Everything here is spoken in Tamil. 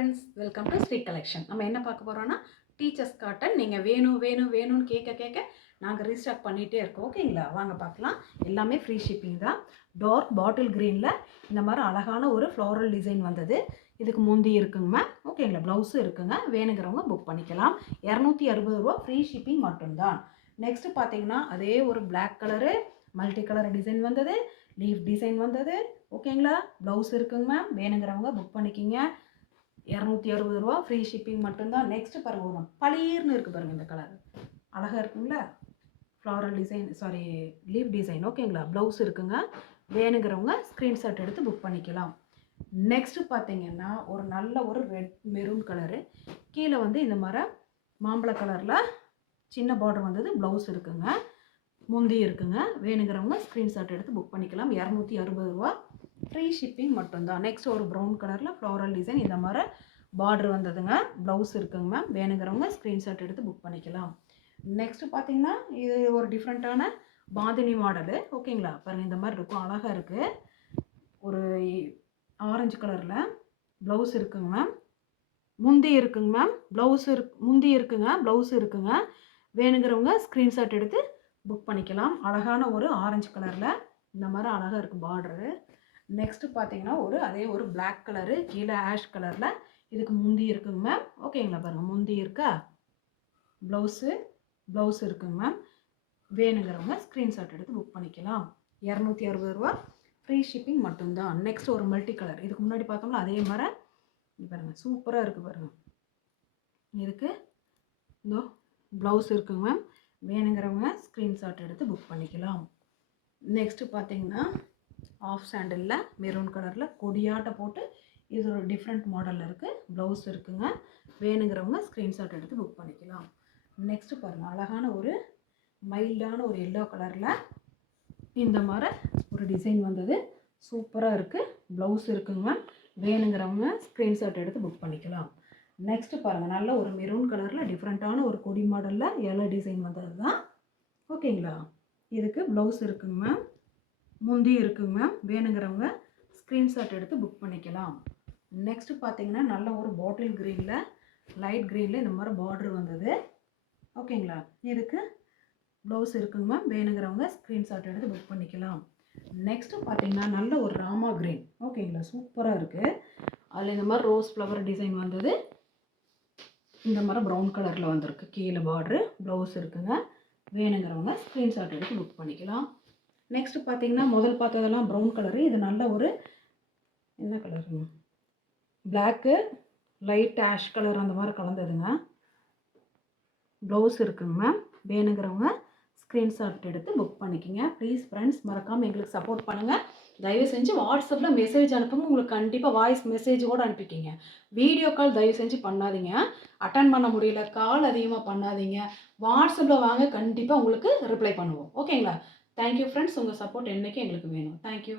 Friends, welcome to Sri collection. நம்ம என்ன பார்க்க போகிறோம்னா டீச்சர்ஸ் காட்டன். நீங்கள் வேணும்னு கேட்க நாங்கள் ரீஸ்டாக் பண்ணிகிட்டே இருக்கோம். ஓகேங்களா, வாங்க பார்க்கலாம். எல்லாமே ஃப்ரீ ஷிப்பிங் தான். டார்க் பாட்டில் க்ரீனில் இந்த மாதிரி அழகான ஒரு ஃப்ளோரல் டிசைன் வந்தது. இதுக்கு முந்தி இருக்குங்க மேம். ஓகேங்களா, ப்ளவுஸும் இருக்குங்க. வேணுங்கிறவங்க புக் பண்ணிக்கலாம். 260 ரூபா, ஃப்ரீ ஷிப்பிங் மட்டும்தான். நெக்ஸ்ட்டு பார்த்தீங்கன்னா அதே ஒரு black colour multi colour design வந்தது, லீஃப் டிசைன் வந்தது. ஓகேங்களா, ப்ளவுஸ் இருக்குங்க மேம். வேணுங்கிறவங்க புக் பண்ணிக்கிங்க. 260 ரூபா, ஃப்ரீ ஷிப்பிங் மட்டும்தான். நெக்ஸ்ட்டு பாருங்கள், பளீர்னு இருக்குது பாருங்கள். இந்த கலர் அழகாக இருக்குங்களா, floral design, sorry leaf design. ஓகேங்களா, ப்ளவுஸ் இருக்குங்க. வேணுங்கிறவங்க ஸ்க்ரீன்ஷாட் எடுத்து புக் பண்ணிக்கலாம். நெக்ஸ்ட்டு பார்த்தீங்கன்னா ஒரு நல்ல ஒரு ரெட் மெரூன் கலரு, கீழே வந்து இந்த மாதிரி மாம்பழ கலரில் சின்ன பார்டர் வந்தது. ப்ளவுஸ் இருக்குங்க, முந்தி இருக்குங்க. வேணுங்கிறவங்க ஸ்க்ரீன்ஷாட் எடுத்து புக் பண்ணிக்கலாம். 260 ரூபா, ஃப்ரீ ஷிப்பிங் மட்டும்தான். நெக்ஸ்ட் ஒரு ப்ரௌன் கலரில் ஃப்ளோரல் டிசைன் இந்த மாதிரி பார்டர் வந்ததுங்க. ப்ளவுஸ் இருக்குங்க மேம். வேணுங்கிறவங்க ஸ்க்ரீன்ஷாட் எடுத்து புக் பண்ணிக்கலாம். நெக்ஸ்ட்டு பார்த்தீங்கன்னா இது ஒரு டிஃப்ரெண்ட்டான பாந்தினி மாடலு. ஓகேங்களா, பாருங்கள் இந்த மாதிரி இருக்கும், அழகாக இருக்குது. ஒரு ஆரஞ்சு கலரில் ப்ளவுஸ் இருக்குங்க மேம். முந்தி இருக்குங்க மேம். முந்தி இருக்குங்க, ப்ளவுஸ் இருக்குங்க. வேணுங்கிறவங்க ஸ்க்ரீன்ஷாட் எடுத்து புக் பண்ணிக்கலாம். அழகான ஒரு ஆரஞ்சு கலரில் இந்த மாதிரி அழகாக இருக்குது பார்டரு. நெக்ஸ்ட்டு பார்த்தீங்கன்னா அதே ஒரு பிளாக் கலரு, கீழே ஆஷ் கலரில் இதுக்கு முந்தி இருக்குங்க மேம். ஓகேங்களா, பாருங்கள் முந்தி இருக்கா. ப்ளவுஸ் இருக்குங்க மேம். வேணுங்கிறவங்க ஸ்க்ரீன்ஷாட் எடுத்து புக் பண்ணிக்கலாம். 260 ரூபா, ஃப்ரீ ஷிப்பிங் மட்டும்தான். நெக்ஸ்ட் ஒரு மல்டி கலர், இதுக்கு முன்னாடி பார்த்தோம்னா அதே மாதிரி பாருங்கள், சூப்பராக இருக்குது பாருங்கள். இதுக்கு இதோ ப்ளவுஸ் இருக்குங்க மேம். வேணுங்கிறவங்க ஸ்க்ரீன்ஷாட் எடுத்து புக் பண்ணிக்கலாம். நெக்ஸ்ட்டு பார்த்தீங்கன்னா ஆஃப் சாண்டலில் மெரூன் கலரில் கொடியாட்டை போட்டு இது ஒரு டிஃப்ரெண்ட் மாடலில் இருக்குது. ப்ளவுஸ் இருக்குங்க. வேணுங்கிறவங்க ஸ்க்ரீன்ஷாட் எடுத்து புக் பண்ணிக்கலாம். நெக்ஸ்ட்டு பாருங்கள், அழகான ஒரு மைல்டான ஒரு எல்லோ கலரில் இந்த மாதிரி ஒரு டிசைன் வந்தது. சூப்பராக இருக்குது. ப்ளவுஸ் இருக்குங்க. வேணுங்கிறவங்க ஸ்க்ரீன்ஷாட் எடுத்து புக் பண்ணிக்கலாம். நெக்ஸ்ட்டு பாருங்கள், நல்ல ஒரு மெரூன் கலரில் டிஃப்ரெண்ட்டான ஒரு கொடி மாடலில் எல்லோ டிசைன் வந்தது தான். ஓகேங்களா, இதுக்கு ப்ளவுஸ் இருக்குங்க மேம். முந்தி இருக்குங்க மேம். வேணுங்கிறவங்க ஸ்க்ரீன்ஷாட் எடுத்து புக் பண்ணிக்கலாம். நெக்ஸ்ட்டு பார்த்தீங்கன்னா நல்ல ஒரு பாட்டில் க்ரீனில், லைட் க்ரீனில் இந்த மாதிரி பார்டர் வந்தது. ஓகேங்களா, இதுக்கு ப்ளவுஸ் இருக்குங்க மேம். வேணுங்கிறவங்க ஸ்க்ரீன்ஷாட் எடுத்து புக் பண்ணிக்கலாம். நெக்ஸ்ட்டு பார்த்தீங்கன்னா நல்ல ஒரு ராமா க்ரீன். ஓகேங்களா, சூப்பராக இருக்குது. அதில் இந்த மாதிரி ரோஸ் ஃப்ளவர் டிசைன் வந்தது. இந்த மாதிரி ப்ரௌன் கலரில் வந்திருக்கு. கீழே பார்ட்ரு, ப்ளவுஸ் இருக்குங்க. வேணுங்கிறவங்க ஸ்க்ரீன்ஷாட் எடுத்து புக் பண்ணிக்கலாம். நெக்ஸ்ட்டு பார்த்தீங்கன்னா முதல் பார்த்ததெல்லாம் ப்ரௌன் கலரு. இது நல்ல ஒரு என்ன கலருங்க, பிளாக்கு லைட் ஆஷ் கலர் அந்த மாதிரி கலந்ததுங்க. ப்ளவுஸ் இருக்குங்க மேம். வேணுங்கிறவங்க ஸ்க்ரீன்ஷாட் எடுத்து புக் பண்ணிக்கோங்க. ப்ளீஸ் ஃப்ரெண்ட்ஸ், மறக்காமல் எங்களுக்கு சப்போர்ட் பண்ணுங்கள். தயவு செஞ்சு வாட்ஸ்அப்பில் மெசேஜ் அனுப்புங்க. உங்களுக்கு கண்டிப்பாக வாய்ஸ் மெசேஜ் கூட அனுப்பிக்கிங்க. வீடியோ கால் தயவு செஞ்சு பண்ணாதீங்க. அட்டன் பண்ண முடியல, கால் அதிகமாக பண்ணாதீங்க. வாட்ஸ்அப்பில் வாங்க, கண்டிப்பாக உங்களுக்கு ரிப்ளை பண்ணுவோம். ஓகேங்களா. தேங்க்யூ ஃப்ரெண்ட்ஸ், உங்கள் சப்போர்ட் என்றைக்கும் எங்களுக்கு வேணும். தேங்க்யூ.